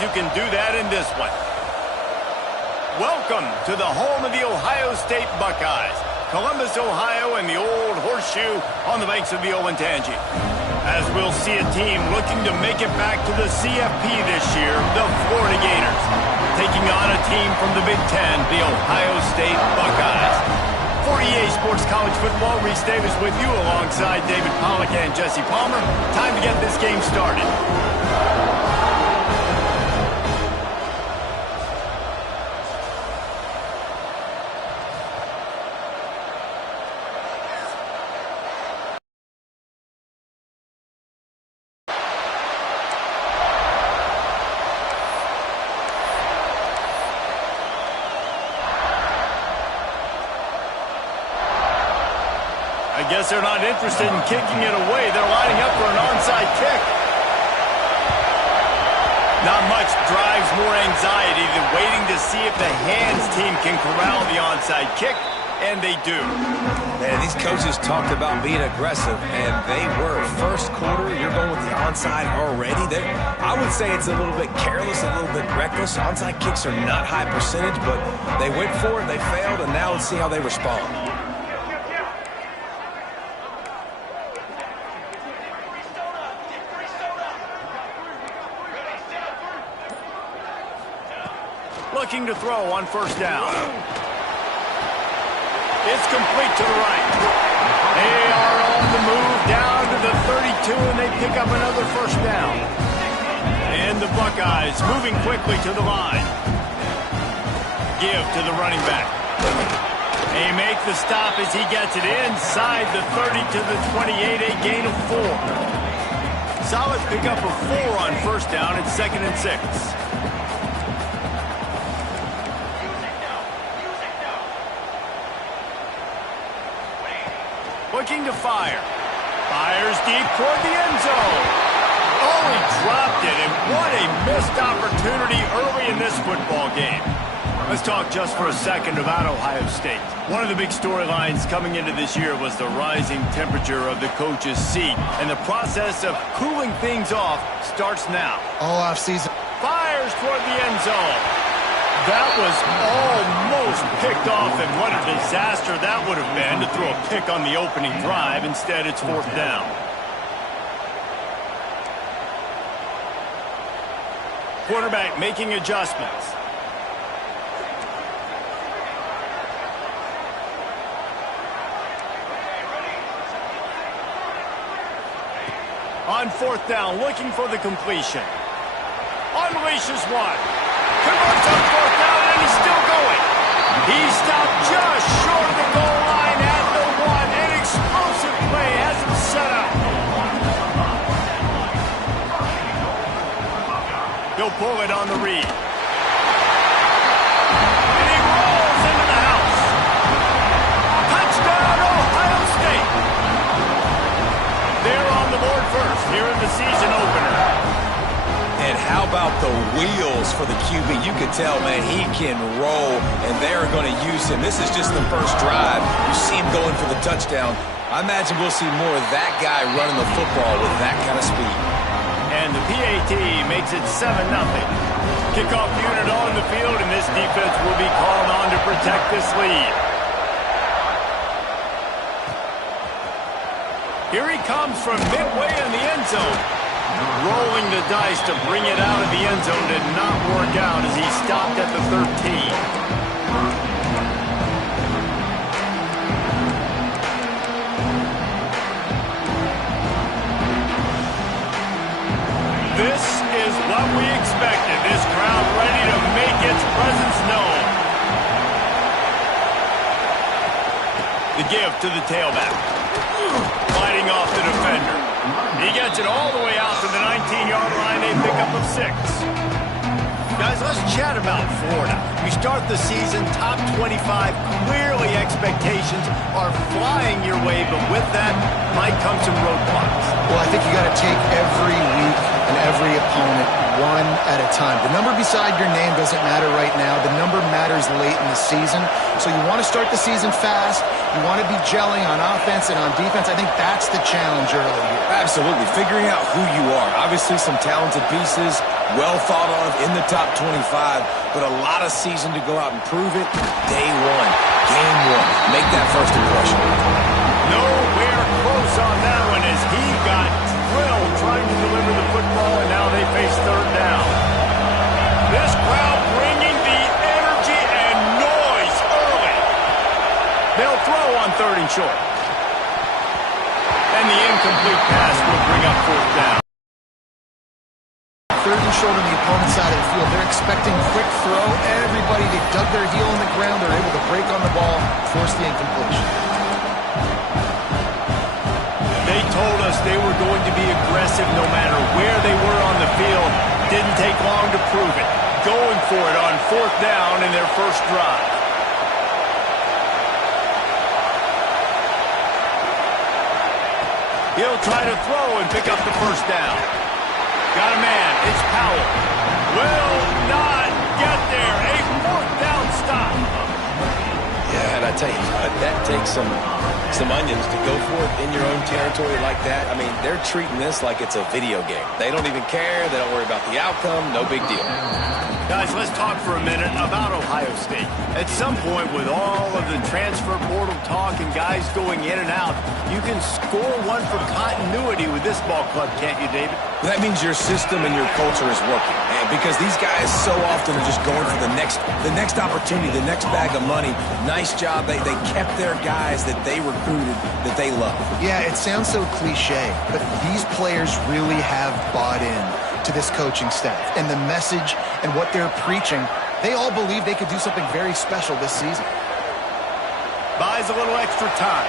who can do that in this one. Welcome to the home of the Ohio State Buckeyes, Columbus, Ohio, and the old horseshoe on the banks of the Olentangy. As we'll see a team looking to make it back to the CFP this year, the Florida Gators, taking on a team from the Big Ten, the Ohio State Buckeyes. For EA Sports College Football, Reese Davis with you alongside David Pollack and Jesse Palmer. Time to get this game started. I guess they're not interested in kicking it away. They're lining up for an onside kick. Not much drives more anxiety than waiting to see if the hands team can corral the onside kick, and they do. Man, these coaches talked about being aggressive, and they were. First quarter, you're going with the onside already. I would say it's a little bit careless, a little bit reckless. Onside kicks are not high percentage, but they went for it, they failed, and now let's see how they respond. Looking to throw on first down. It's complete to the right. They are on the move down to the 32, and they pick up another first down. And the Buckeyes moving quickly to the line. Give to the running back. They make the stop as he gets it inside the 30 to the 28, a gain of 4. Solid pickup of 4 on first down. It's 2nd and 6. Looking to fire. Fires deep toward the end zone. Oh, he dropped it, and what a missed opportunity early in this football game. Let's talk just for a second about Ohio State. One of the big storylines coming into this year was the rising temperature of the coach's seat, and the process of cooling things off starts now. All offseason. Fires toward the end zone. That was almost picked off, and what a disaster that would have been to throw a pick on the opening drive. Instead, it's 4th down. Quarterback making adjustments. On 4th down, looking for the completion. Unleashes one. Converts on 4th down, and he's still going. He stopped just short of the goal line at the 1. An explosive play has him set up. He'll pull it on the read. And he rolls into the house. Touchdown, Ohio State. They're on the board first here in the season opener. And how about the wheels for the QB? You can tell, man, he can roll, and they're going to use him. This is just the first drive. You see him going for the touchdown. I imagine we'll see more of that guy running the football with that kind of speed. And the PAT makes it 7-0. Kickoff unit on the field, and this defense will be called on to protect this lead. Here he comes from midway in the end zone. Rolling the dice to bring it out of the end zone did not work out as he stopped at the 13. This is what we expected. This crowd ready to make its presence known. The give to the tailback. Fighting off the defender. He gets it all the way out to the 19-yard line. They pick up a 6. Guys, let's chat about Florida. We start the season top 25. Clearly expectations are flying your way, but with that might come some roadblocks. Well, I think you got to take every week and every opponent one at a time. The number beside your name doesn't matter right now. The number matters late in the season. So you want to start the season fast. You want to be gelling on offense and on defense. I think that's the challenge early here. Absolutely. Figuring out who you are. Obviously some talented pieces, well thought of in the top 25, but a lot of season to go out and prove it. Day one, game one. Make that first impression. Nowhere close on that one as he got drilled trying to deliver the football, and now they face third down. This crowd bringing the energy and noise early. They'll throw on third and short. And the incomplete pass will bring up fourth down. Third and short on the opponent's side of the field. They're expecting quick throw. Everybody, they dug their heel in the ground. They're able to break on the ball, force the incompletion. They told us they were going to be aggressive no matter where they were on the field. Didn't take long to prove it. Going for it on fourth down in their first drive. He'll try to throw and pick up the first down. Got a man. It's Powell. Will not get there. A fourth down stop. Yeah, and I tell you what, that takes some onions to go for it in your own territory like that. I mean, they're treating this like it's a video game. They don't even care. They don't worry about the outcome. No big deal. Guys, let's talk for a minute about Ohio State. At some point, with all of the transfer portal talk and guys going in and out, you can score one for continuity with this ball club, can't you, David? That means your system and your culture is working. And because these guys so often are just going for the next opportunity, the next bag of money. Nice job. They kept their guys that they recruited, that they love. Yeah, it sounds so cliche, but these players really have bought in to this coaching staff and the message and what they're preaching. They all believe they could do something very special this season. Buys a little extra time.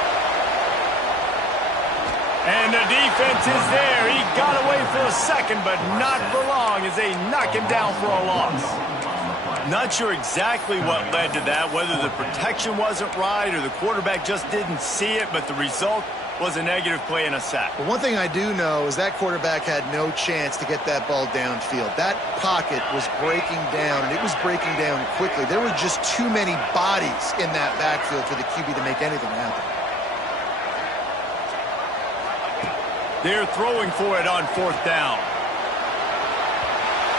And the defense is there. He got away for a second, but not for long as they knock him down for a loss. Not sure exactly what led to that, whether the protection wasn't right or the quarterback just didn't see it, but the result was a negative play and a sack. But one thing I do know is that quarterback had no chance to get that ball downfield. That pocket was breaking down, and it was breaking down quickly. There were just too many bodies in that backfield for the QB to make anything happen. They're throwing for it on fourth down.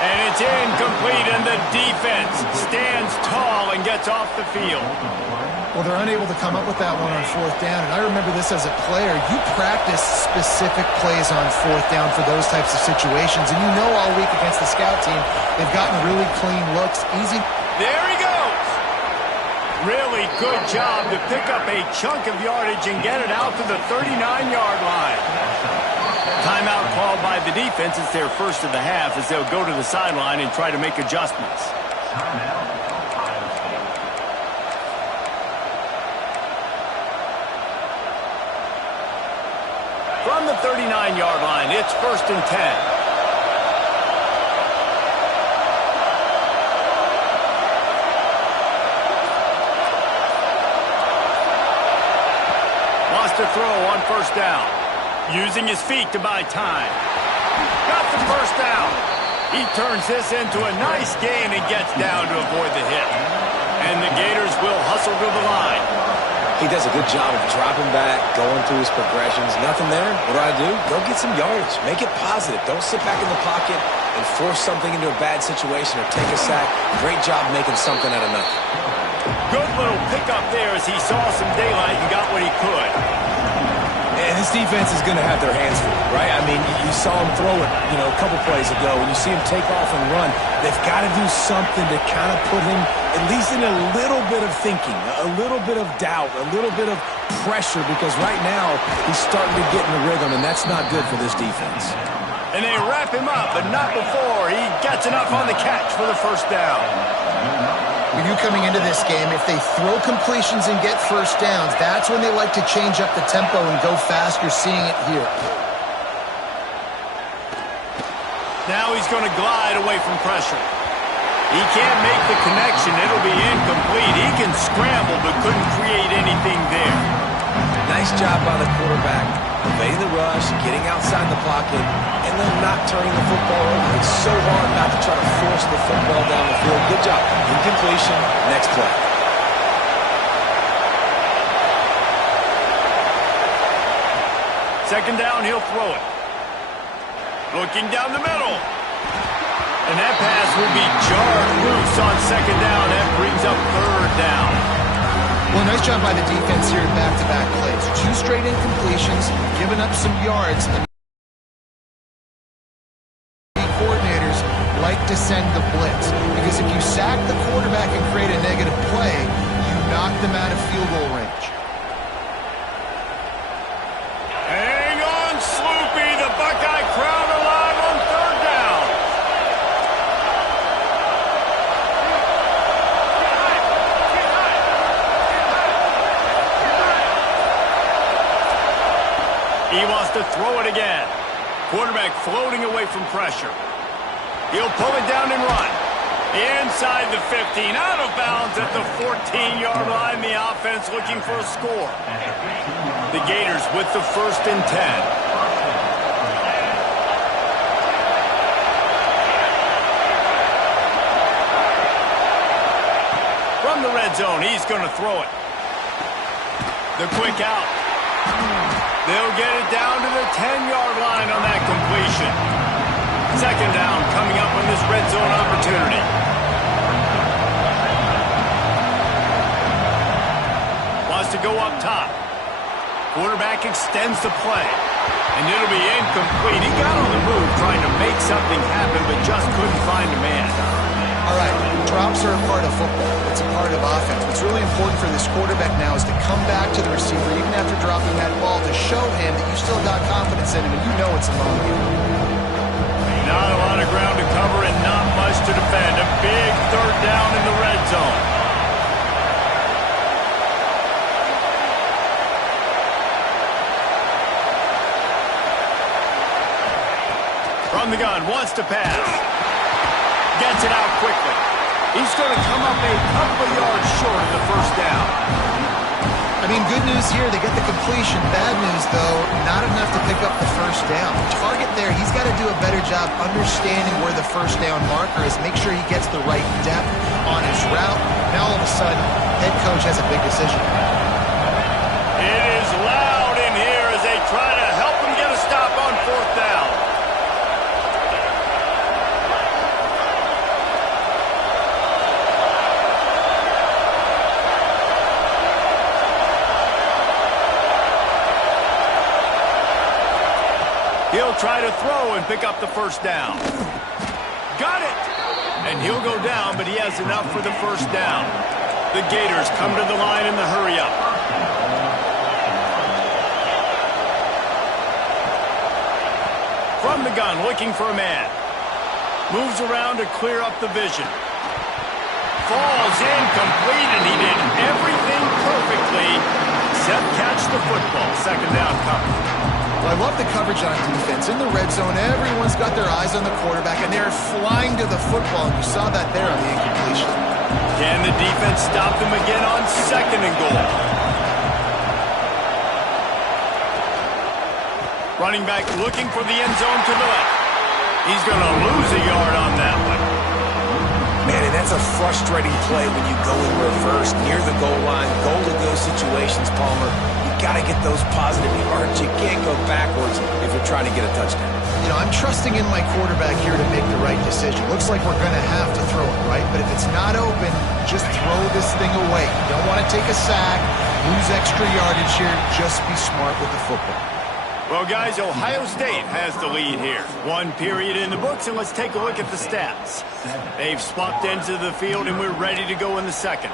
And it's incomplete, and the defense stands tall and gets off the field. Well, they're unable to come up with that one on fourth down, and I remember this as a player. You practice specific plays on fourth down for those types of situations, and you know all week against the scout team, they've gotten really clean looks, easy. There he goes. Really good job to pick up a chunk of yardage and get it out to the 39-yard line. Timeout called by the defense. It's their first of the half as they'll go to the sideline and try to make adjustments. From the 39-yard line, it's first and 10. Wants to throw on first down. Using his feet to buy time. Got the first down. He turns this into a nice gain and gets down to avoid the hit. And the Gators will hustle to the line. He does a good job of dropping back, going through his progressions. Nothing there. What do? Go get some yardage. Make it positive. Don't sit back in the pocket and force something into a bad situation or take a sack. Great job making something out of nothing. Good little pickup there as he saw some daylight and got what he could. And this defense is going to have their hands full, right? I mean, you saw him throw it, a couple plays ago. When you see him take off and run, they've got to do something to kind of put him at least in a little bit of thinking, a little bit of doubt, a little bit of pressure, because right now he's starting to get in the rhythm, and that's not good for this defense. And they wrap him up, but not before he gets enough on the catch for the first down. When you coming into this game, if they throw completions and get first downs, that's when they like to change up the tempo and go fast. You're seeing it here. Now he's going to glide away from pressure. He can't make the connection. It'll be incomplete. He can scramble but couldn't create anything there. Nice job by the quarterback, evading the rush, getting outside the pocket, and then not turning the football over. It's so hard not to try to force the football down the field. Good job. Incompletion. Next play. Second down, he'll throw it. Looking down the middle. And that pass will be jarred loose on second down. That brings up third down. Well, nice job by the defense here in back-to-back plays. 2 straight incompletions, giving up some yards. And coordinators like to send the blitz, because if you sack the quarterback and create a negative play, you knock them out of field goal range. Hang on, Sloopy. The Buckeye crowd alive on third down. He wants to throw it again. Quarterback floating away from pressure. He'll pull it down and run. Inside the 15, out of bounds at the 14-yard line. The offense looking for a score. The Gators with the 1st and 10. From the red zone, he's going to throw it. The quick out. They'll get it down to the 10-yard line on that completion. Second down coming up on this red zone opportunity. Wants to go up top. Quarterback extends the play. And it'll be incomplete. He got on the move trying to make something happen, but just couldn't find a man. All right, drops are a part of football. It's a part of offense. What's really important for this quarterback now is to come back to the receiver, even after dropping that ball, to show him that you still got confidence in him and you know it's alone here. Not a lot of ground to cover and not much to defend. A big third down in the red zone. From the gun, wants to pass. Gets it out quickly. He's going to come up a couple of yards short of the first down. I mean, good news here, they get the completion. Bad news, though, not enough to pick up the first down. The target there, he's got to do a better job understanding where the first down marker is, make sure he gets the right depth on his route. Now, all of a sudden, head coach has a big decision. It is loud in here as they try to help him get a stop on fourth down. He'll try to throw and pick up the first down. Got it! And he'll go down, but he has enough for the first down. The Gators come to the line in the hurry-up. From the gun, looking for a man. Moves around to clear up the vision. Falls incomplete, and he did everything perfectly except catch the football. Second down coming. Well, I love the coverage on defense. In the red zone, everyone's got their eyes on the quarterback, and they're flying to the football, and you saw that there on the incompletion. Can the defense stop them again on second and goal? Running back looking for the end zone to the left. He's going to lose a yard on that one. Man, and that's a frustrating play when you go in reverse near the goal line, goal-to-go situations, Palmer. Got to get those positive yards. You can't go backwards if you're trying to get a touchdown. You know, I'm trusting in my quarterback here to make the right decision. Looks like we're going to have to throw it, right? But if it's not open, just throw this thing away. You don't want to take a sack, lose extra yardage here. Just be smart with the football. Well, guys, Ohio State has the lead here. 1 period in the books, and let's take a look at the stats. They've swapped ends of the field, and we're ready to go in the second.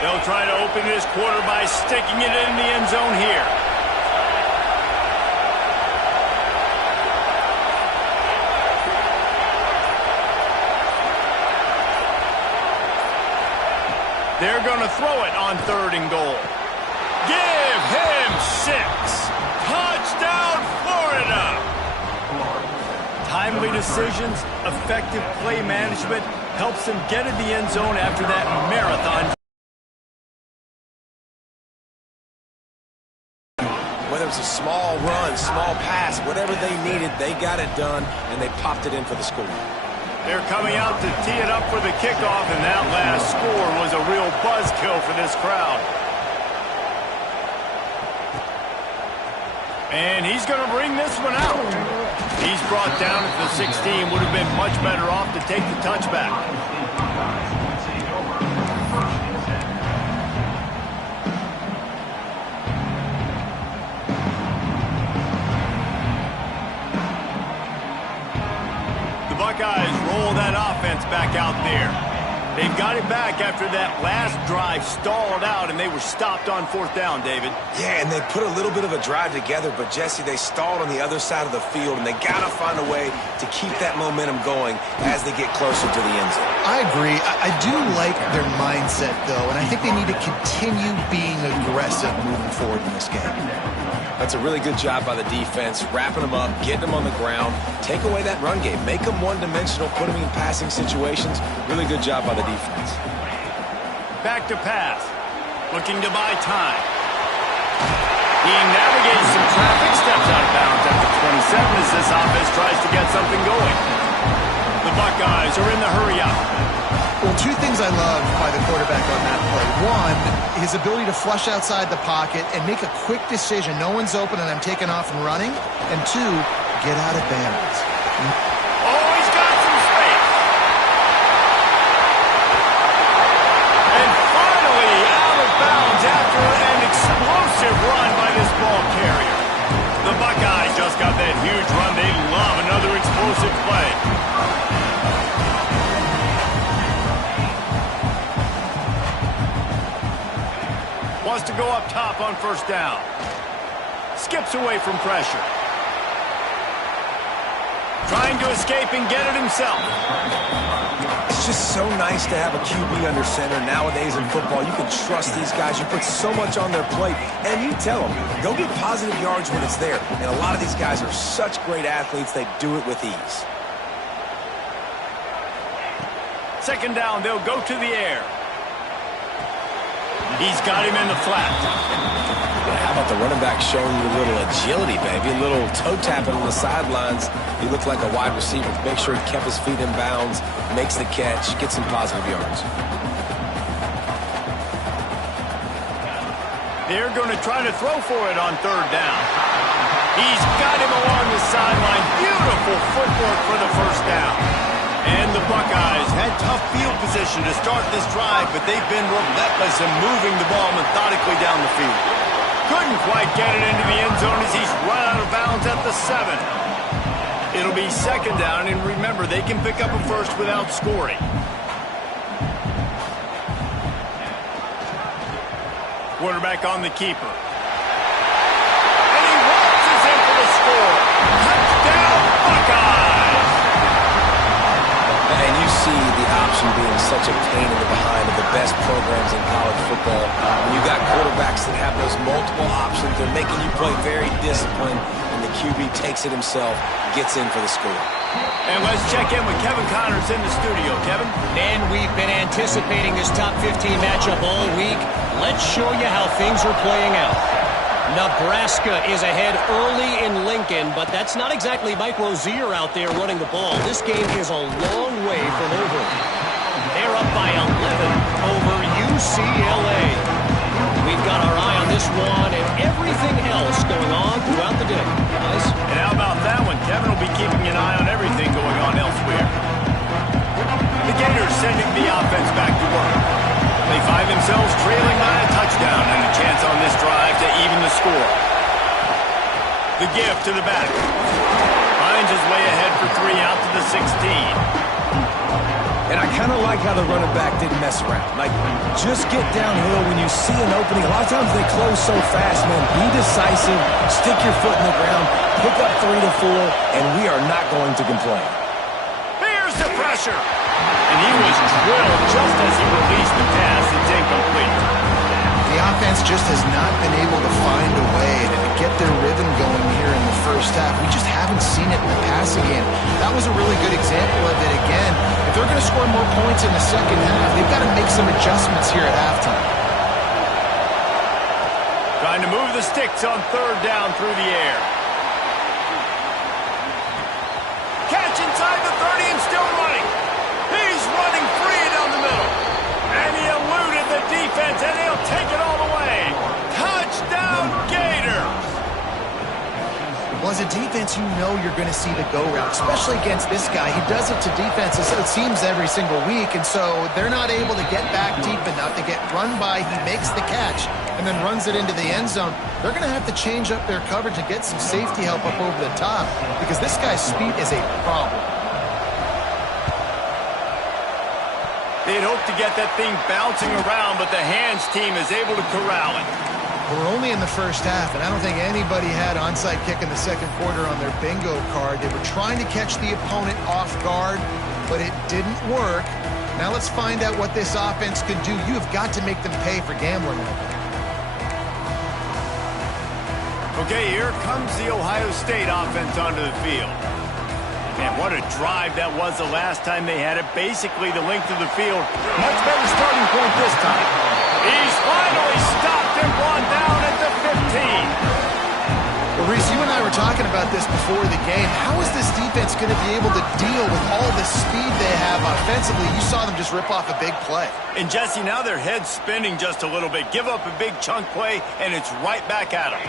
They'll try to open this quarter by sticking it in the end zone here. They're going to throw it on third and goal. Give him 6. Touchdown, Florida! Timely decisions, effective play management helps them get in the end zone after that marathon. Whether it's a small run, small pass, whatever they needed, they got it done, and they popped it in for the score. They're coming out to tee it up for the kickoff, and that last score was a real buzzkill for this crowd. And he's going to bring this one out. He's brought down at the 16. Would have been much better off to take the touchback. The Buckeyes roll that offense back out there. They've got it back after that last drive stalled out, and they were stopped on 4th down, David. Yeah, and they put a little bit of a drive together, but, Jesse, they stalled on the other side of the field, and they got to find a way to keep that momentum going as they get closer to the end zone. I agree. I do like their mindset, though, and I think they need to continue being aggressive moving forward in this game. That's a really good job by the defense, wrapping them up, getting them on the ground, take away that run game, make them one-dimensional, put them in passing situations. Really good job by the defense. Back to pass, looking to buy time. He navigates some traffic, steps out of bounds at the 27 as this offense tries to get something going. The Buckeyes are in the hurry up. Well, two things I love by the quarterback on that play. One, his ability to flush outside the pocket and make a quick decision. No one's open and I'm taking off and running. And two, get out of bounds. Oh, he's got some space. And finally out of bounds after an explosive run by this ball carrier. The Buckeyes just got that huge run. They love another explosive play. Wants to go up top on 1st down. Skips away from pressure. Trying to escape and get it himself. It's just so nice to have a QB under center. Nowadays in football, you can trust these guys. You put so much on their plate, and you tell them, go get positive yards when it's there. And a lot of these guys are such great athletes, they do it with ease. 2nd down, they'll go to the air. He's got him in the flat. How about the running back showing you a little agility, baby? A little toe tapping on the sidelines. He looked like a wide receiver. Make sure he kept his feet in bounds, makes the catch, gets some positive yards. They're going to try to throw for it on 3rd down. He's got him along the sideline. Beautiful footwork for the 1st down. And the Buckeyes had tough field position to start this drive, but they've been relentless in moving the ball methodically down the field. Couldn't quite get it into the end zone as he's run out of bounds at the 7. It'll be 2nd down, and remember, they can pick up a first without scoring. Quarterback on the keeper. And he waltzes in for the score. Touchdown, Buckeyes! And you see the option being such a pain in the behind of the best programs in college football. When you got quarterbacks that have those multiple options, they're making you play very disciplined, and the QB takes it himself, gets in for the score. And let's check in with Kevin Connors in the studio. Kevin? And we've been anticipating this top 15 matchup all week. Let's show you how things are playing out. Nebraska is ahead early in Lincoln, but that's not exactly Mike Rozier out there running the ball. This game is a long way from over. They're up by 11 over UCLA. We've got our eye on this one and everything else going on throughout the day. Guys? And how about that one? Kevin will be keeping an eye on everything going on elsewhere. The Gators sending the offense back to work. They find themselves trailing by a touchdown and a chance on this drive to even the score. The give to the back. Finds his way ahead for 3 out to the 16. And I kind of like how the running back didn't mess around. Like, just get downhill when you see an opening. A lot of times they close so fast, man. Be decisive, stick your foot in the ground, pick up 3 to 4, and we are not going to complain. Here's the pressure. And he was drilled just as he released the pass. It's incomplete. The offense just has not been able to find a way to get their rhythm going here in the first half. We just haven't seen it in the passing game. That was a really good example of it again. If they're going to score more points in the second half, they've got to make some adjustments here at halftime. Trying to move the sticks on third down through the air. Catch inside the 30 and still running. He's running free down the middle. And he eluded the defense, and he'll take it all the way. Touchdown, Gators! Well, as a defense, you know you're going to see the go route, especially against this guy. He does it to defenses, it seems, every single week, and so they're not able to get back deep enough to get run by. He makes the catch and then runs it into the end zone. They're going to have to change up their coverage and get some safety help up over the top because this guy's speed is a problem. They'd hope to get that thing bouncing around, but the hands team is able to corral it. We're only in the first half, and I don't think anybody had onside kick in the second quarter on their bingo card. They were trying to catch the opponent off guard, but it didn't work. Now let's find out what this offense can do. You have got to make them pay for gambling. Okay, here comes the Ohio State offense onto the field. Man, what a drive that was the last time they had it. Basically the length of the field. Much better starting point this time. He's finally stopped and brought down at the 15. Well, Reese, you and I were talking about this before the game. How is this defense going to be able to deal with all the speed they have offensively? You saw them just rip off a big play. And Jesse, now their head's spinning just a little bit. Give up a big chunk play, and it's right back at them.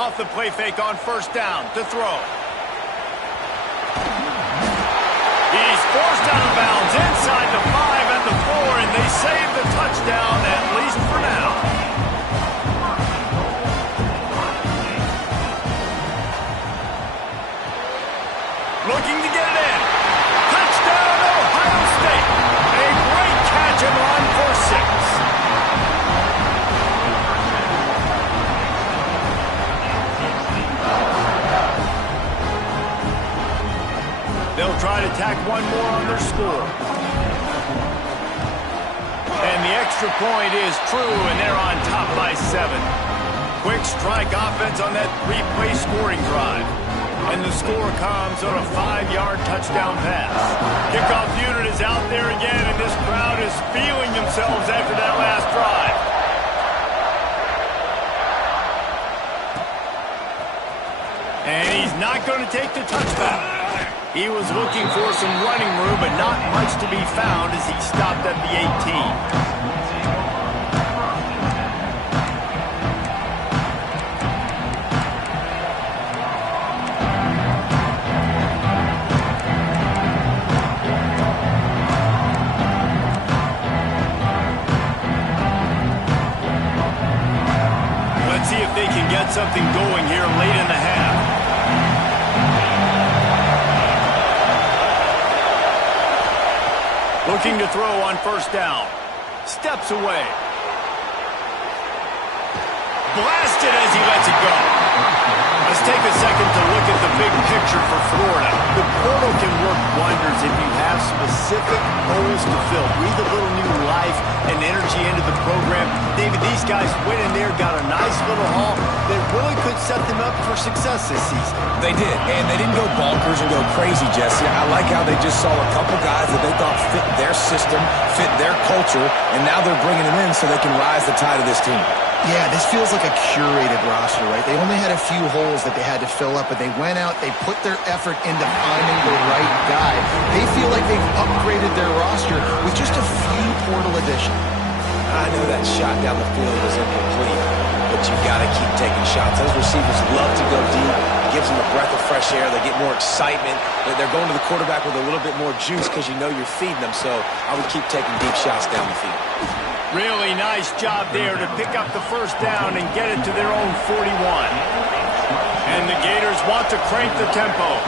Off the play fake on first down to throw. He's forced out of bounds inside the 5 and the 4, and they save the touchdown, at least for now. Looking to get it in. Touchdown, Ohio State. A great catch and run for 6. They'll try to tack one more on their score. And the extra point is true, and they're on top by 7. Quick strike offense on that 3-play scoring drive. And the score comes on a 5-yard touchdown pass. Kickoff unit is out there again, and this crowd is feeling themselves after that last drive. And he's not going to take the touchback. He was looking for some running room, but not much to be found as he stopped at the 18. Let's see if they can get something going here late in the half. Looking to throw on first down. Steps away. Blasted as he lets it go. Let's take a second to look at the big picture for Florida. The portal can work wonders if you have specific holes to fill. Breathe a little new life and energy into the program. David, these guys went in there, got a nice little haul that really could set them up for success this season. They did, and they didn't go bonkers and go crazy, Jesse. I like how they just saw a couple guys that they thought fit their system, fit their culture, and now they're bringing them in so they can rise the tide of this team. Yeah, this feels like a curated roster, right? They only had a few holes that they had to fill up, but they went out, they put their effort into finding the right guy. They feel like they've upgraded their roster with just a few portal additions. I know that shot down the field was incomplete, but you've got to keep taking shots. Those receivers love to go deep. It gives them a breath of fresh air. They get more excitement. They're going to the quarterback with a little bit more juice because you know you're feeding them, so I would keep taking deep shots down the field. Really nice job there to pick up the first down and get it to their own 41. And the Gators want to crank the tempo.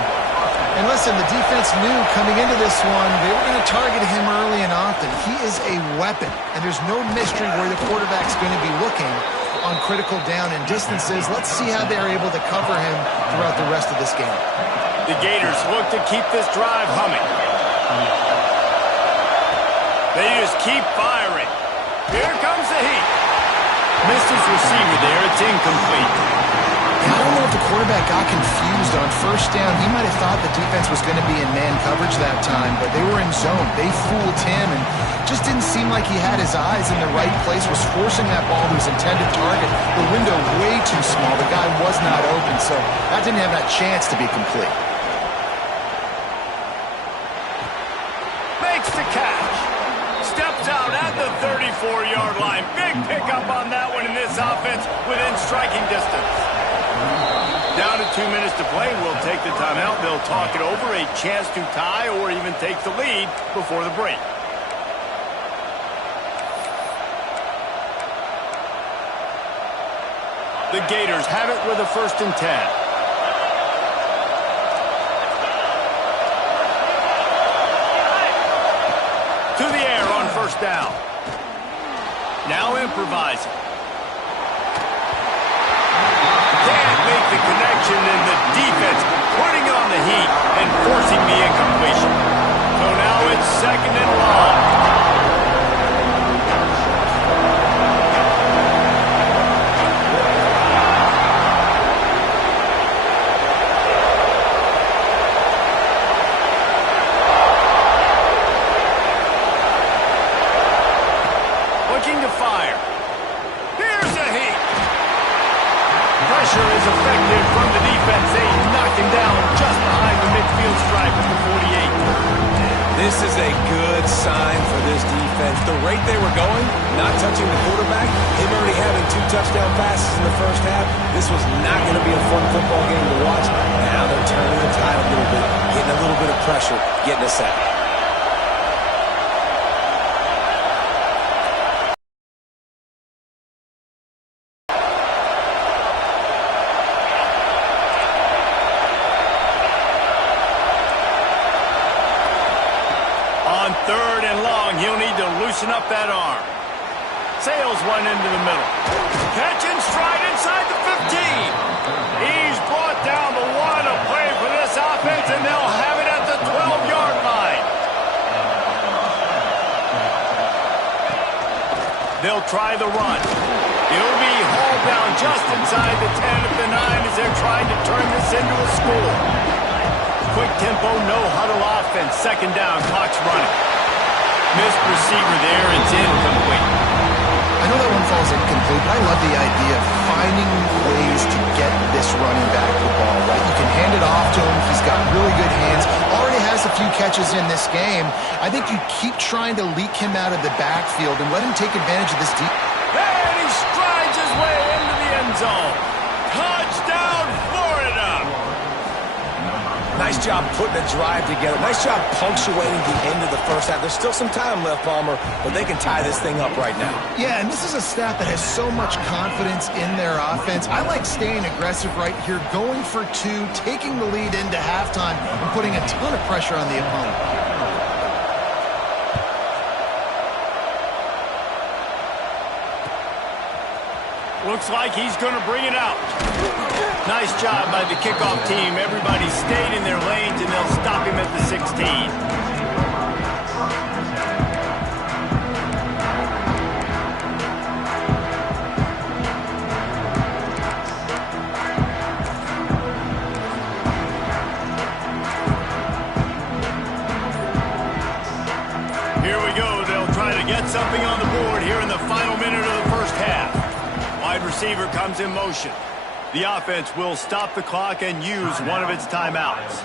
And listen, the defense knew coming into this one, they were going to target him early and often. He is a weapon, and there's no mystery where the quarterback's going to be looking on critical down and distances. Let's see how they're able to cover him throughout the rest of this game. The Gators look to keep this drive humming. They just keep firing. Here comes the heat. Missed his receiver there. It's incomplete. I don't know if the quarterback got confused on first down. He might have thought the defense was going to be in man coverage that time, but they were in zone. They fooled him and just didn't seem like he had his eyes in the right place, was forcing that ball to his intended target. The window way too small. The guy was not open, so that didn't have that chance to be complete. Makes the catch. Steps out at the 34-yard line. Big pickup on that one in this offense within striking distance. Down to 2 minutes to play. We'll take the timeout. They'll talk it over. A chance to tie or even take the lead before the break. The Gators have it with a 1st and 10. To the air on 1st down. Now improvising. Can't make the connection, and the defense putting on the heat and forcing the incompletion. So now it's 2nd and long. Looking to fire. Here's a heat. Pressure is effective from the defense. They knock him down just behind the midfield stripe at the 48. This is a good sign for this defense. The rate they were going, not touching the quarterback, him already having 2 touchdown passes in the first half, this was not going to be a fun football game to watch. Now they're turning the tide a little bit, getting a little bit of pressure, getting a sack. On 3rd and long, he'll need to loosen up that arm. Sails one into the middle. Catch and stride inside the 15. He's brought down the one. A play for this offense, and they'll have it at the 12-yard line. They'll try the run. It'll be hauled down just inside the 10 of the 9 as they're trying to turn this into a score. Quick tempo, no huddle offense. 2nd down, clock's running. Missed receiver there, it's incomplete. I know that one falls incomplete, but I love the idea of finding ways to get this running back the ball, right? You can hand it off to him. He's got really good hands. Already has a few catches in this game. I think you keep trying to leak him out of the backfield and let him take advantage of this deep. And he strides his way into the end zone. Touchdown, Florida! Nice job putting a drive together. Nice job punctuating the end of the first half. There's still some time left, Palmer, but they can tie this thing up right now. Yeah, and this is a staff that has so much confidence in their offense. I like staying aggressive right here, going for 2, taking the lead into halftime, and putting a ton of pressure on the opponent. Looks like he's going to bring it out. Nice job by the kickoff team. Everybody stayed in their lanes, and they'll stop him at the 16. Here we go. They'll try to get something on the board here in the final minute of the first half. Wide receiver comes in motion. The offense will stop the clock and use one of its timeouts.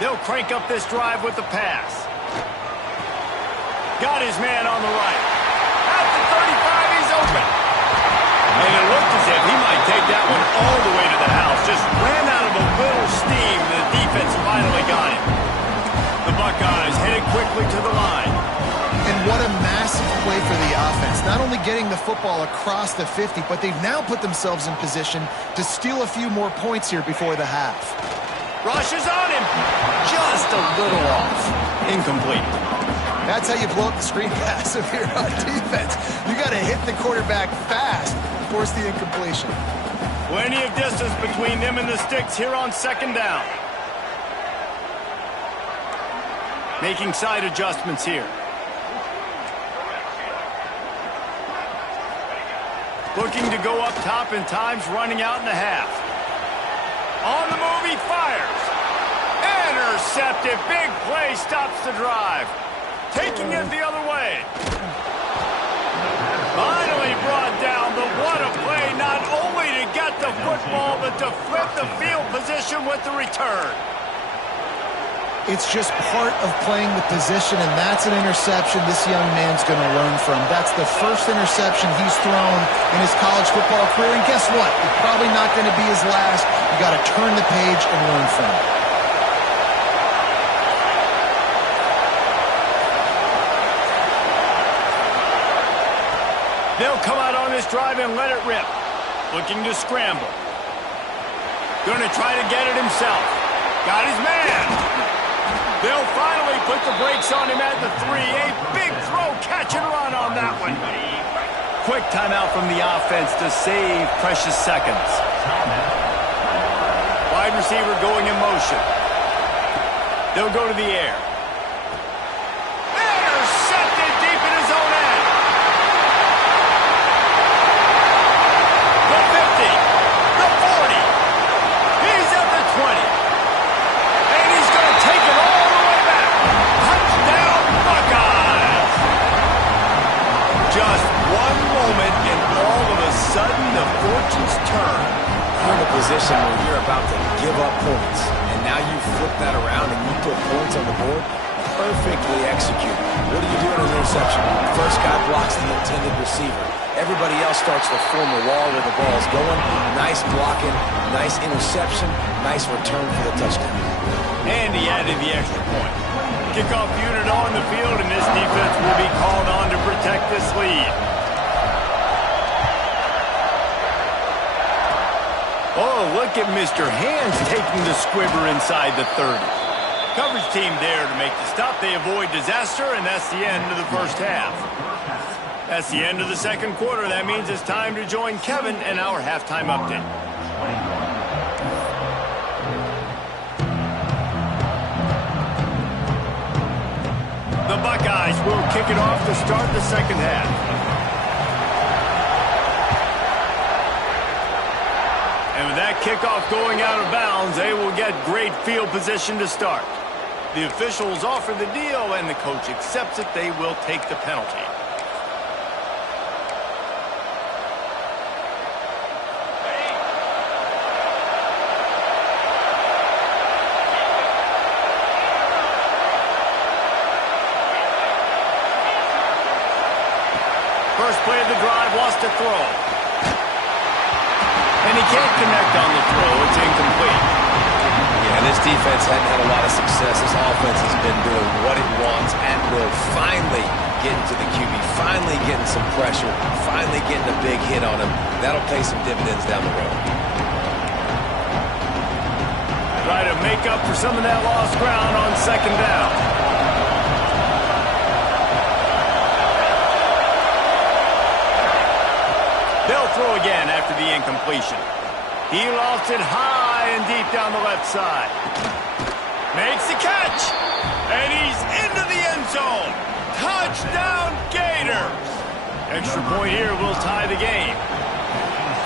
They'll crank up this drive with the pass. Got his man on the right. At the 35, he's open. And it looked as if he might take that one all the way to the house. Just ran out of a little steam. The defense finally got him. The Buckeyes headed quickly to the line. And what a massive play for the offense. Not only getting the football across the 50, but they've now put themselves in position to steal a few more points here before the half. Rush is on him. Just a little off. Incomplete. That's how you blow up the screen pass if you're on defense. You got to hit the quarterback fast to force the incompletion. Plenty of distance between them and the sticks here on 2nd down. Making side adjustments here. Looking to go up top, and time's running out in the half. On the move, he fires. Intercepted. Big play stops the drive. Taking it the other way. Finally brought down, but what a play. Not only to get the football, but to flip the field position with the return. It's just part of playing the position, and that's an interception this young man's going to learn from. That's the first interception he's thrown in his college football career, and guess what? It's probably not going to be his last. You got to turn the page and learn from it. They'll come out on this drive and let it rip. Looking to scramble. Going to try to get it himself. Got his man. They'll finally put the brakes on him at the 3. A big throw, catch and run on that one. Quick timeout from the offense to save precious seconds. Wide receiver going in motion. They'll go to the air. Intercepted deep in his own end. The 50. The 40. He's at the 20. And he's going to take it all the way back. Touchdown, Buckeyes. Just one moment, and all of a sudden, the fortunes turn. You're in a position where you're about to give up points, and now you flip that around and you put points on the board. Perfectly executed. What do you do in an interception? First guy blocks the intended receiver. Everybody else starts to form a wall where the ball's going. Nice blocking, nice interception, nice return for the touchdown. And he added the extra point. Kickoff unit on the field, and this defense will be called on to protect this lead. Oh, look at Mr. Hands taking the squibber inside the 30. Coverage team there to make the stop. They avoid disaster, and that's the end of the first half. That's the end of the second quarter. That means it's time to join Kevin and our halftime update. The Buckeyes will kick it off to start the second half. And with that kickoff going out of bounds, they will get great field position to start. The officials offer the deal, and the coach accepts it. They will take the penalty. First play of the drive, wants to throw. And he can't connect on the throw. It's incomplete. Yeah, this defense hadn't had a lot of success. This offense has been doing what it wants and will finally get into the QB, finally getting some pressure, finally getting a big hit on him. That'll pay some dividends down the road. Try to make up for some of that lost ground on second down. They'll throw again after the incompletion. He lost it high and deep down the left side. Makes the catch. And he's into the end zone. Touchdown, Gators. Extra point here will tie the game.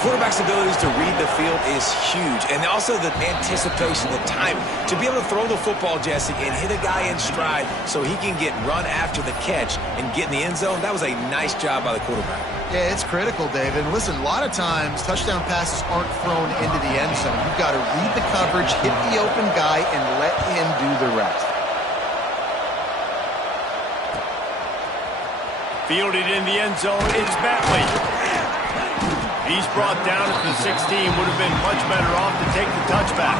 Quarterback's abilities to read the field is huge. And also the anticipation, the time. To be able to throw the football, Jesse, and hit a guy in stride so he can get run after the catch and get in the end zone, that was a nice job by the quarterback. Yeah, it's critical, David. And listen, a lot of times touchdown passes aren't thrown into the end zone. You've got to read the coverage, hit the open guy, and let him do the rest. Fielded in the end zone, it's Bentley. He's brought down at the 16. Would have been much better off to take the touchback.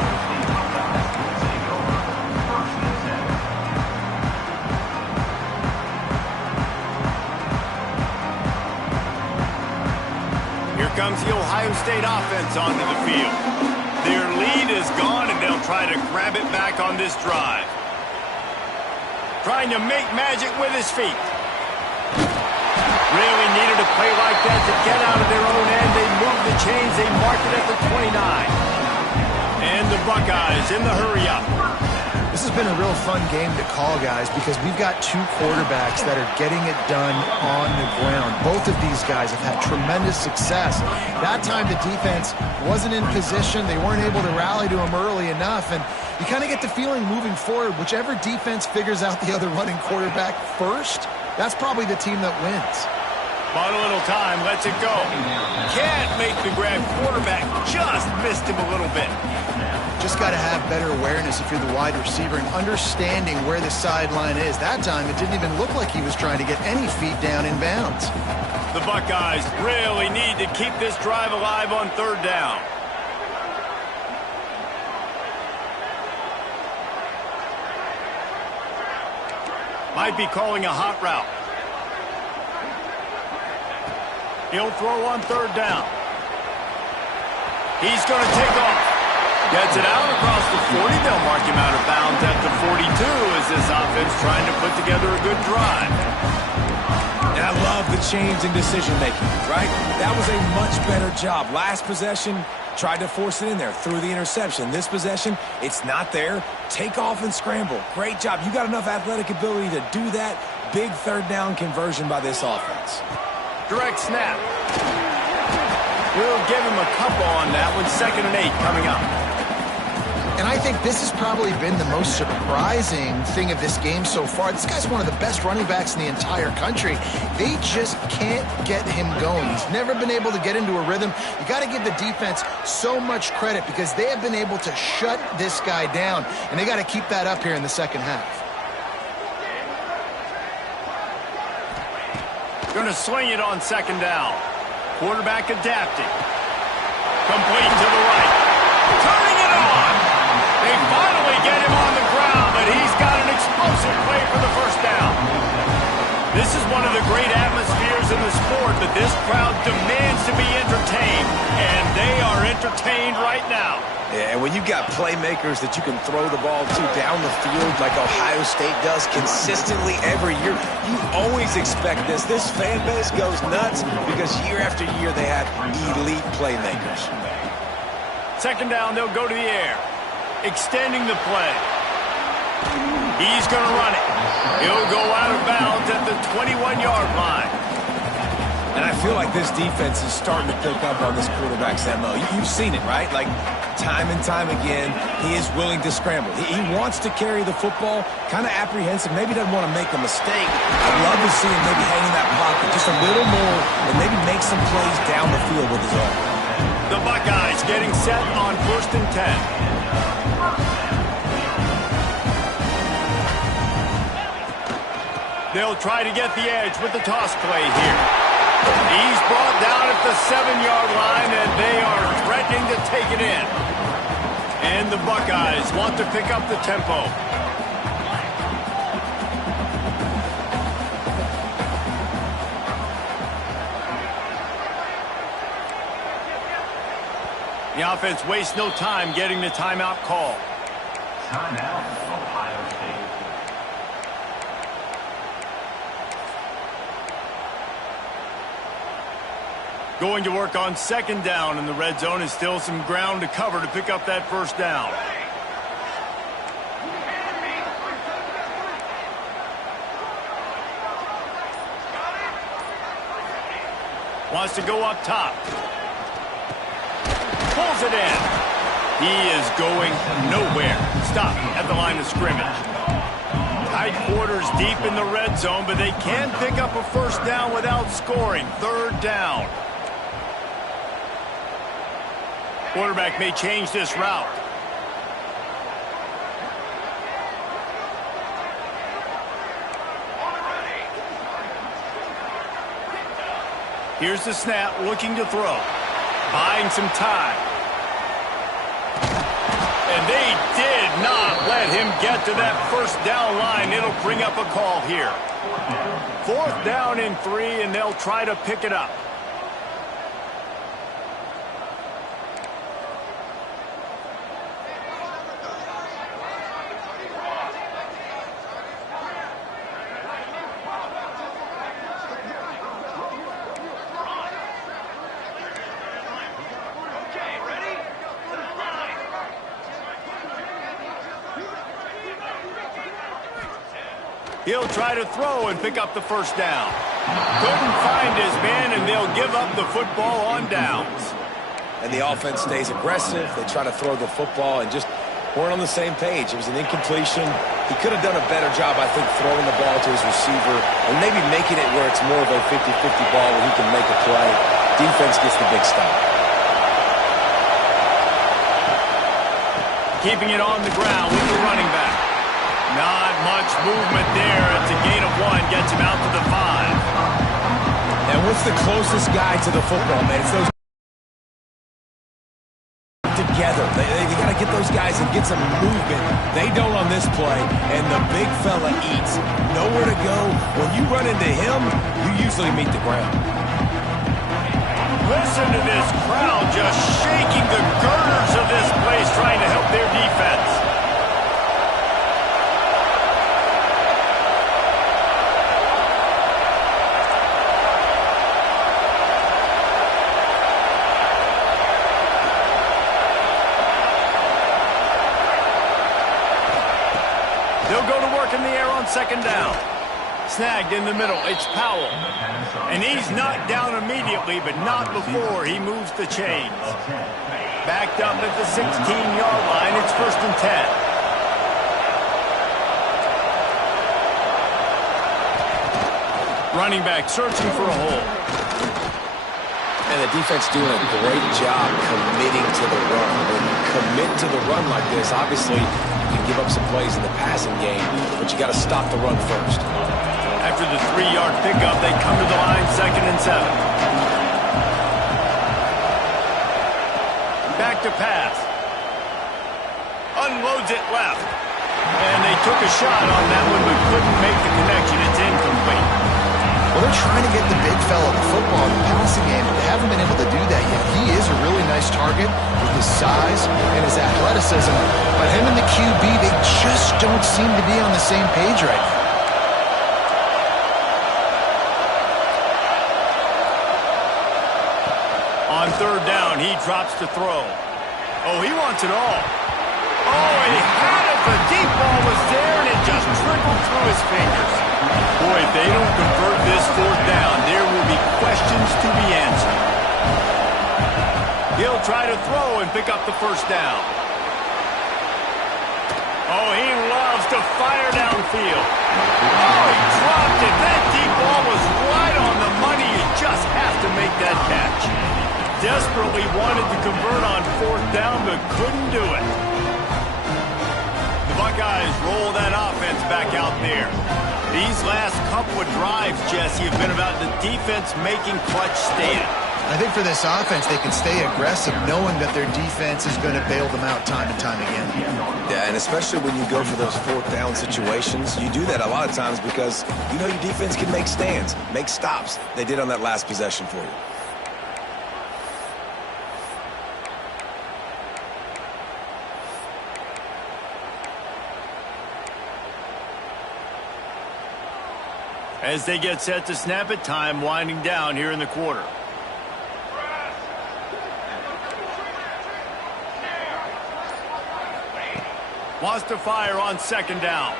Here comes the Ohio State offense onto the field. Their lead is gone, and they'll try to grab it back on this drive. Trying to make magic with his feet. Really needed a play like that to get out of their own end. They moved the chains. They marked it at the 29. And the Buckeyes in the hurry up. This has been a real fun game to call, guys, because we've got two quarterbacks that are getting it done on the ground. Both of these guys have had tremendous success. That time the defense wasn't in position. They weren't able to rally to him early enough, and you kind of get the feeling moving forward, whichever defense figures out the other running quarterback first, that's probably the team that wins. Bought a little time, lets it go. Can't make the grab. Quarterback just missed him a little bit. Just got to have better awareness if you're the wide receiver and understanding where the sideline is. That time, it didn't even look like he was trying to get any feet down in bounds. The Buckeyes really need to keep this drive alive on third down. Might be calling a hot route. He'll throw on third down. He's going to take off. Gets it out across the 40. They'll mark him out of bounds at the 42 as this offense trying to put together a good drive. And I love the change in decision-making, right? That was a much better job. Last possession, tried to force it in there, threw the interception. This possession, it's not there. Take off and scramble. Great job. You got enough athletic ability to do that. Big third down conversion by this offense. Direct snap. We'll give him a couple on that one. 2nd and 8 coming up. And I think this has probably been the most surprising thing of this game so far. This guy's one of the best running backs in the entire country. They just can't get him going. He's never been able to get into a rhythm. You got to give the defense so much credit because they have been able to shut this guy down, and they got to keep that up here in the second half. Going to swing it on 2nd down. Quarterback adapting. Complete to the right. Turning it on. They finally get him on the ground, but he's got an explosive play for the first down. This is one of the great atmospheres in the sport, but this crowd demands to be entertained, and they are entertained right now. Yeah, and when you've got playmakers that you can throw the ball to down the field like Ohio State does consistently every year, you always expect this. This fan base goes nuts because year after year they have elite playmakers. 2nd down, they'll go to the air. Extending the play. He's going to run it. He'll go out of bounds at the 21-yard line. And I feel like this defense is starting to pick up on this quarterback's MO. You've seen it, right? Like, time and time again, he is willing to scramble. He wants to carry the football, kind of apprehensive, maybe doesn't want to make a mistake. I'd love to see him maybe hang in that pocket just a little more and maybe make some plays down the field with his arm. The Buckeyes getting set on 1st and 10. They'll try to get the edge with the toss play here. He's brought down at the 7-yard line, and they are threatening to take it in. And the Buckeyes want to pick up the tempo. The offense wastes no time getting the timeout call. Timeout, Ohio State. Going to work on 2nd down, and the red zone is still some ground to cover to pick up that first down. Wants to go up top. Pulls it in. He is going nowhere. Stop at the line of scrimmage. Tight quarters deep in the red zone, but they can pick up a first down without scoring. 3rd down. Quarterback may change this route. Here's the snap, looking to throw. Buying some time. And they did not let him get to that first down line. It'll bring up a call here. 4th down and 3, and they'll try to pick it up. He'll try to throw and pick up the first down. Couldn't find his man, and they'll give up the football on downs. And the offense stays aggressive. They try to throw the football and just weren't on the same page. It was an incompletion. He could have done a better job, I think, throwing the ball to his receiver and maybe making it where it's more of a 50-50 ball where he can make a play. Defense gets the big stop. Keeping it on the ground with the running back. Not much movement there. It's a gain of 1. Gets him out to the 5. And what's the closest guy to the football, man? It's those together. They got to get those guys and get some movement. They don't on this play, and the big fella eats. Nowhere to go. When you run into him, you usually meet the ground. Listen to this crowd just shaking the girders of this place, trying to help their defense. They'll go to work in the air on second down. Snagged in the middle. It's Powell. And he's knocked down immediately, but not before he moves the chains. Backed up at the 16-yard line. It's 1st and 10. Running back searching for a hole. And the defense doing a great job committing to the run. When you commit to the run like this, obviously you can give up some plays in the passing game, but you got to stop the run first. After the 3-yard pickup, they come to the line 2nd and 7. Back to pass. Unloads it left. And they took a shot on that one, but couldn't make the connection. It's incomplete. Well, they're trying to get the big fella the football in the passing game, but they haven't been able to do that yet. He is a really nice target with his size and his athleticism, but him and the QB, they just don't seem to be on the same page right now. On 3rd down, he drops to throw. Oh, he wants it all. Oh, and he had it. The deep ball was there, and it just trickled through his fingers. Boy, if they don't convert this 4th down, there will be questions to be answered. He'll try to throw and pick up the first down. Oh, he loves to fire downfield. Oh, he dropped it. That deep ball was right on the money. You just have to make that catch. Desperately wanted to convert on 4th down, but couldn't do it. The Buckeyes roll that offense back out there. These last couple of drives, Jesse, have been about the defense making clutch stands. I think for this offense, they can stay aggressive knowing that their defense is going to bail them out time and time again. Yeah, and especially when you go for those 4th down situations, you do that a lot of times because you know your defense can make stands, make stops. They did on that last possession for you. As they get set to snap it, time winding down here in the quarter. Wants to fire on 2nd down.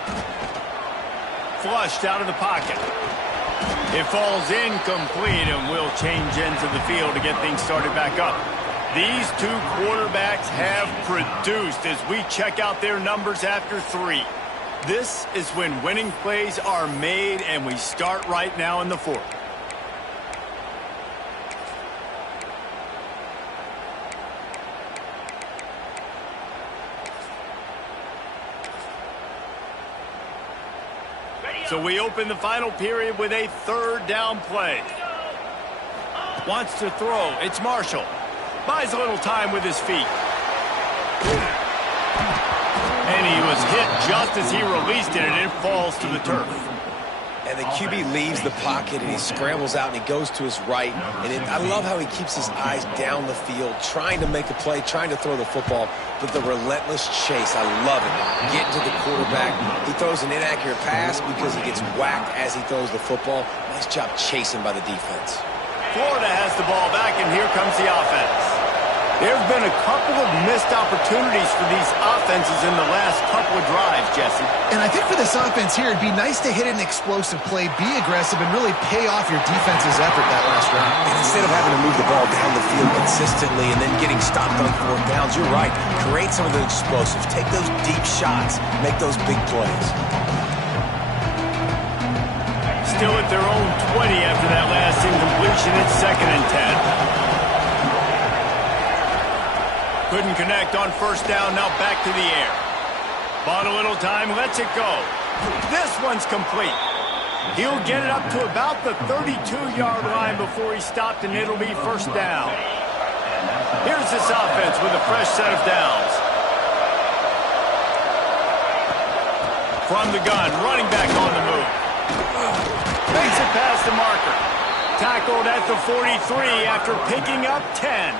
Flushed out of the pocket. It falls incomplete and will change into the field to get things started back up. These two quarterbacks have produced as we check out their numbers after 3. This is when winning plays are made, and we start right now in the 4th. So we open the final period with a 3rd down play. Wants to throw. It's Marshall. Buys a little time with his feet. And he was hit just as he released it, and it falls to the turf. And the QB leaves the pocket, and he scrambles out, and he goes to his right. And I love how he keeps his eyes down the field, trying to make a play, trying to throw the football. But the relentless chase, I love it. Getting to the quarterback. He throws an inaccurate pass because he gets whacked as he throws the football. Nice job chasing by the defense. Florida has the ball back, and here comes the offense. There have been a couple of missed opportunities for these offenses in the last couple of drives, Jesse. And I think for this offense here, it'd be nice to hit an explosive play, be aggressive, and really pay off your defense's effort that last round. And instead of having to move the ball down the field consistently and then getting stopped on fourth downs, you're right. Create some of the explosives. Take those deep shots. Make those big plays. Still at their own 20 after that last incompletion. It's 2nd and 10. Couldn't connect on first down, now back to the air. Bought a little time, lets it go. This one's complete. He'll get it up to about the 32-yard line before he's stopped, and it'll be first down. Here's this offense with a fresh set of downs. From the gun, running back on the move. Makes it past the marker. Tackled at the 43 after picking up 10.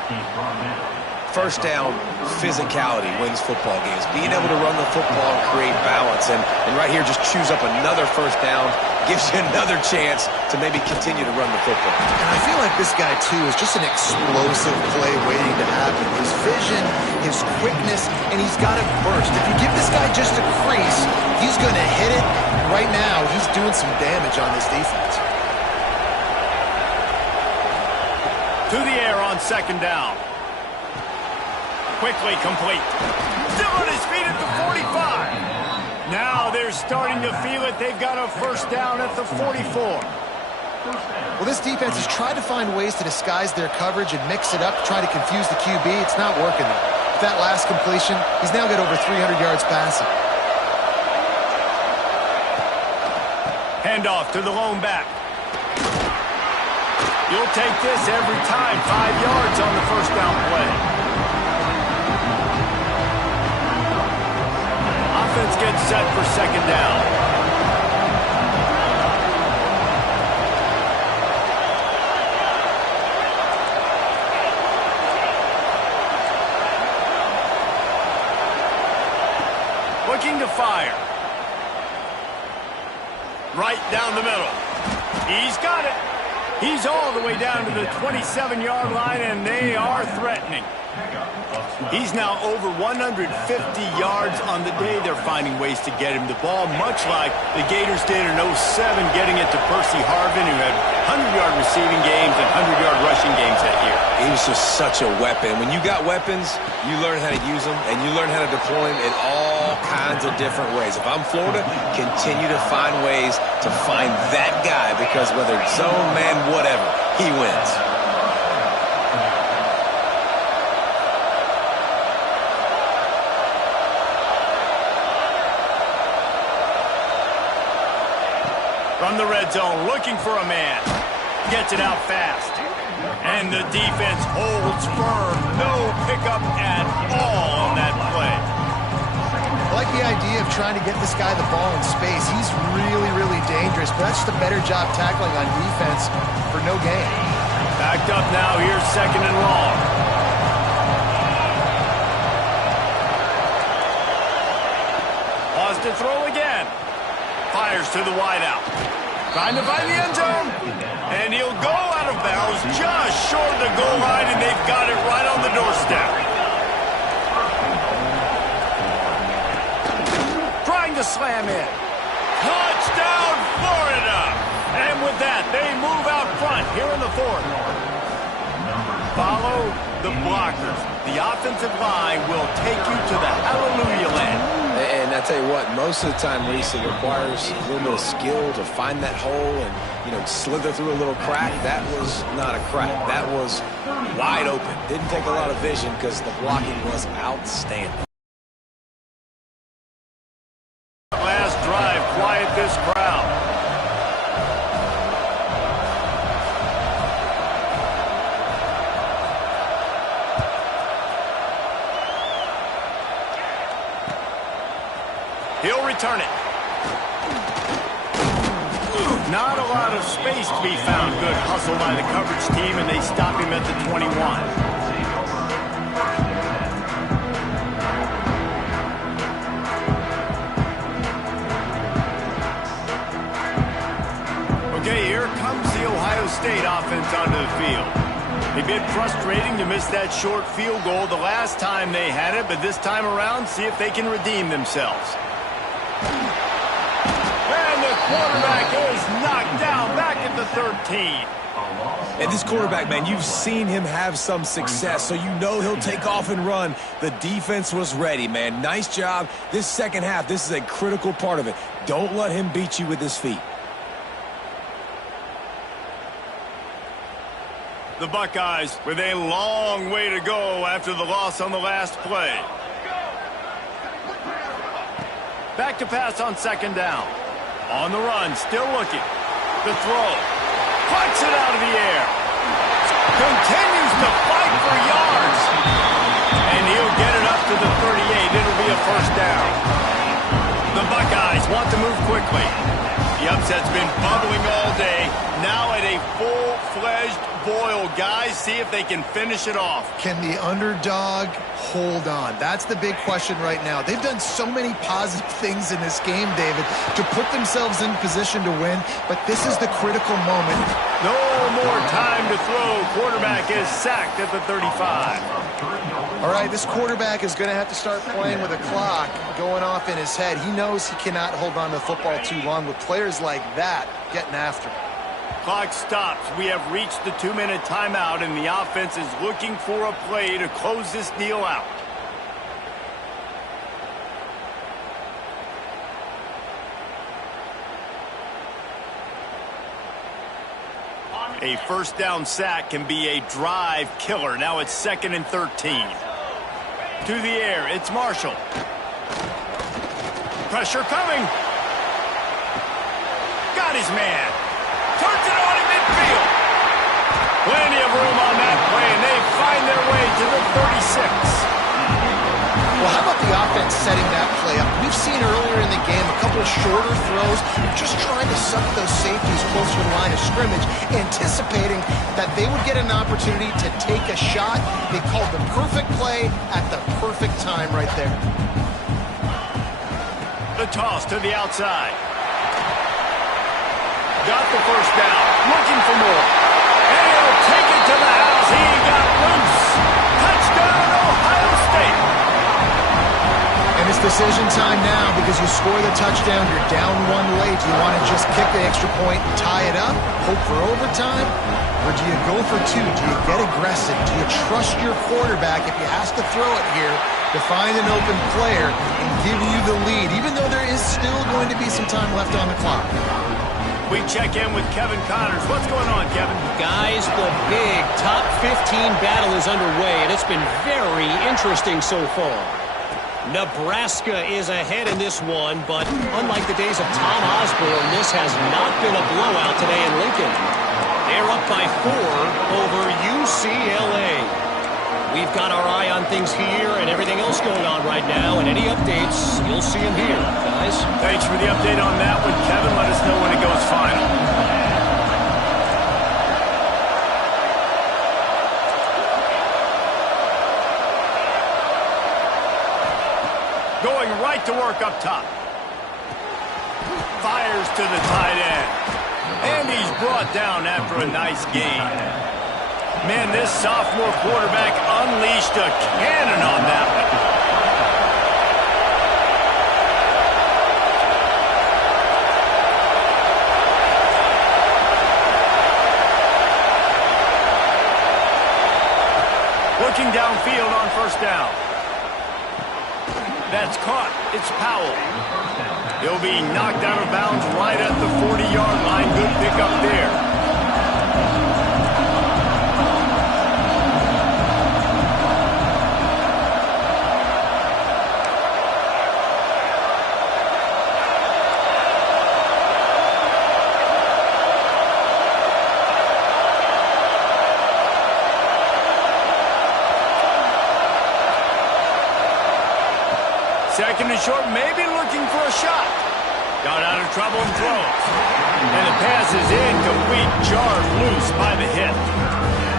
First down, physicality wins football games. Being able to run the football and create balance. And right here, just choose up another first down. Gives you another chance to maybe continue to run the football. And I feel like this guy, too, is just an explosive play waiting to happen. His vision, his quickness, and he's got it burst. If you give this guy just a crease, he's going to hit it. Right now, he's doing some damage on this defense. To the air on second down. Quickly complete. Still on his feet at the 45. Now they're starting to feel it. They've got a first down at the 44. Well, this defense has tried to find ways to disguise their coverage and mix it up to try to confuse the QB. It's not working, though. With that last completion, he's now got over 300 yards passing. Handoff to the lone back. You'll take this every time. 5 yards on the first down play. Offense gets set for second down. Looking to fire. Right down the middle. He's got it. He's all the way down to the 27-yard line, and they are threatening. He's now over 150 yards on the day. They're finding ways to get him the ball, much like the Gators did in 07, getting it to Percy Harvin, who had 100-yard receiving games and 100-yard rushing games that year. He was just such a weapon. When you got weapons, you learn how to use them, and you learn how to deploy them in all kinds of different ways. If I'm Florida, continue to find ways to find that guy, because whether it's zone, man, whatever, he wins. From the red zone, looking for a man. Gets it out fast. And the defense holds firm. No pickup at all on that play. I like the idea of trying to get this guy the ball in space. He's really, really dangerous, but that's just a better job tackling on defense for no gain. Backed up now. Here's second and long. Pause to throw again. Fires to the wideout. Trying to find the end zone. And he'll go out of bounds just short of the goal line, and they've got it right on the doorstep. Trying to slam in. Touchdown, Florida! And with that, they move out front here in the fourth. Follow the blockers. The offensive line will take you to the hallelujah land. And I tell you what, most of the time, Reese, it requires a little bit of skill to find that hole and, slither through a little crack. That was not a crack. That was wide open. Didn't take a lot of vision because the blocking was outstanding. Last drive, quiet this crowd. He'll return it. Not a lot of space to be found. Good hustle by the coverage team, and they stop him at the 21. Okay, here comes the Ohio State offense onto the field. A bit frustrating to miss that short field goal the last time they had it, but this time around, see if they can redeem themselves. And the quarterback is knocked down back at the 13. And this quarterback, man, you've seen him have some success, so you know he'll take off and run. The defense was ready, man. Nice job. This second half, this is a critical part of it. Don't let him beat you with his feet. The Buckeyes with a long way to go after the loss on the last play. Back to pass on second down. On the run, still looking. The throw. Puts it out of the air. Continues to fight for yards. And he'll get it up to the 38. It'll be a first down. The Buckeyes want to move quickly. The upset's been bubbling all day. Now at a full-fledged boil. Guys, see if they can finish it off. Can the underdog hold on? That's the big question right now. They've done so many positive things in this game, David, to put themselves in position to win, but this is the critical moment. No more time to throw. Quarterback is sacked at the 35. All right, this quarterback is going to have to start playing with a clock going off in his head. He knows he cannot hold on to the football too long with players like that getting after him. Clock stops. We have reached the 2-minute timeout, and the offense is looking for a play to close this deal out. A first down sack can be a drive killer. Now it's 2nd and 13. To the air, it's Marshall. Pressure coming. Got his man. Turns it on in midfield. Plenty of room on that play, and they find their way to the 36. Well, how about the offense setting that play up? We've seen earlier in the game a couple of shorter throws, just trying to suck those safeties closer to the line of scrimmage, anticipating that they would get an opportunity to take a shot. They called the perfect play at the perfect time right there. The toss to the outside. Got the first down, looking for more. And he'll take it to the house. He got loose. Touchdown, Ohio State. And it's decision time now because you score the touchdown, you're down one late. Do you want to just kick the extra point, tie it up, hope for overtime? Or do you go for two? Do you get aggressive? Do you trust your quarterback if he has to throw it here to find an open player and give you the lead, even though there is still going to be some time left on the clock? We check in with Kevin Connors. What's going on, Kevin? Guys, the big top 15 battle is underway, and it's been very interesting so far. Nebraska is ahead in this one, but unlike the days of Tom Osborne, this has not been a blowout today in Lincoln. They're up by 4 over UCLA. We've got our eye on things here and everything else going on right now, and any updates, you'll see them here, guys. Thanks for the update on that one, Kevin. Let us know when it goes final. Going right to work up top. Fires to the tight end. And he's brought down after a nice gain. Man, this sophomore quarterback unleashed a cannon on that one. Looking downfield on first down. That's caught. It's Powell. He'll be knocked out of bounds right at the 40-yard line. Good pickup there. Second and short, maybe looking for a shot. Got out of trouble and throws. And the pass is incomplete, jarred loose by the hit.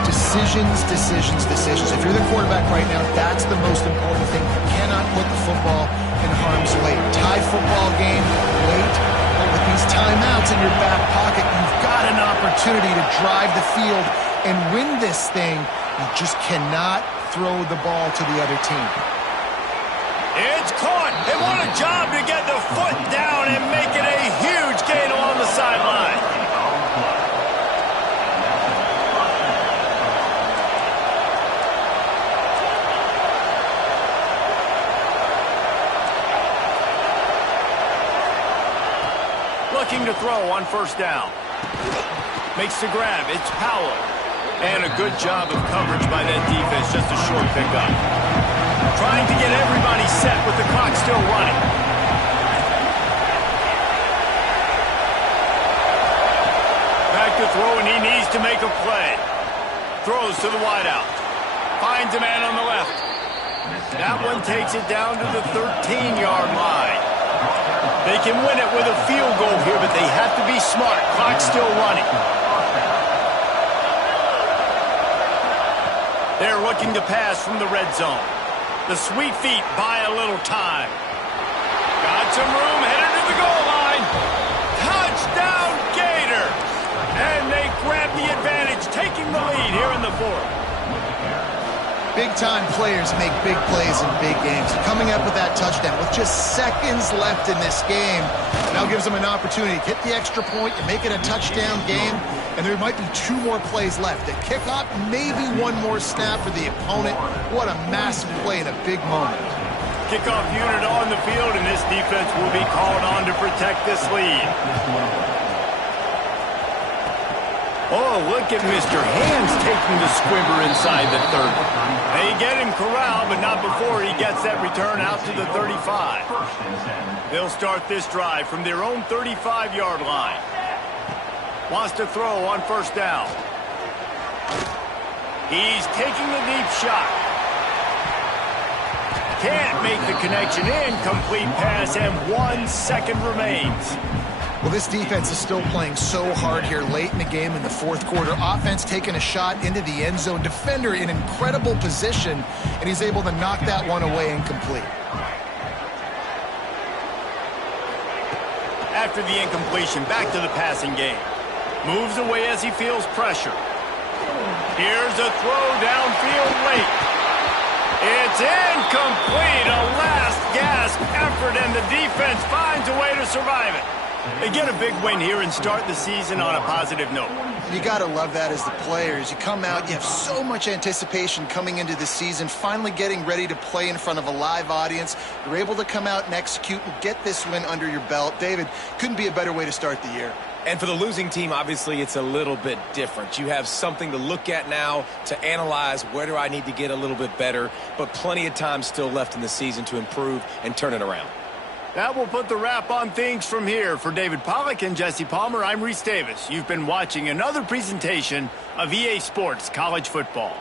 Decisions, decisions, decisions. If you're the quarterback right now, that's the most important thing. You cannot put the football in harm's way. Tie football game, late, but with these timeouts in your back pocket, you've got an opportunity to drive the field and win this thing, you just cannot throw the ball to the other team. It's caught, and what a job to get the foot down and make it a huge gain along the sideline. Looking to throw on first down. Makes the grab. It's Powell. And a good job of coverage by that defense. Just a short pickup. Trying to get everybody set with the clock still running. Back to throw, and he needs to make a play. Throws to the wideout. Finds a man on the left. That one takes it down to the 13-yard line. They can win it with a field goal here, but they have to be smart. Clock's still running. They're looking to pass from the red zone. The sweet feet buy a little time. Got some room, headed to the goal line. Touchdown, Gator! And they grab the advantage, taking the lead here in the fourth. Big-time players make big plays in big games. Coming up with that touchdown with just seconds left in this game now gives them an opportunity to hit the extra point and make it a touchdown game, and there might be 2 more plays left. A kickoff, maybe 1 more snap for the opponent. What a massive play in a big moment. Kickoff unit on the field, and this defense will be called on to protect this lead. Oh, look at Mr. Hands taking the squibber inside the 30. They get him corralled, but not before he gets that return out to the 35. They'll start this drive from their own 35-yard line. Wants to throw on first down. He's taking the deep shot. Can't make the connection. Incomplete pass, and 1 second remains. Well, this defense is still playing so hard here late in the game in the fourth quarter. Offense taking a shot into the end zone. Defender in incredible position, and he's able to knock that one away incomplete. After the incompletion, back to the passing game. Moves away as he feels pressure. Here's a throw downfield late. It's incomplete. A last-gasp effort, and the defense finds a way to survive it. They get a big win here and start the season on a positive note. You got to love that as the players. You come out, you have so much anticipation coming into the season, finally getting ready to play in front of a live audience. You're able to come out and execute and get this win under your belt. David, couldn't be a better way to start the year. And for the losing team, obviously, it's a little bit different. You have something to look at now to analyze where do I need to get a little bit better, but plenty of time still left in the season to improve and turn it around. That will put the wrap on things from here. For David Pollack and Jesse Palmer, I'm Reese Davis. You've been watching another presentation of EA Sports College Football.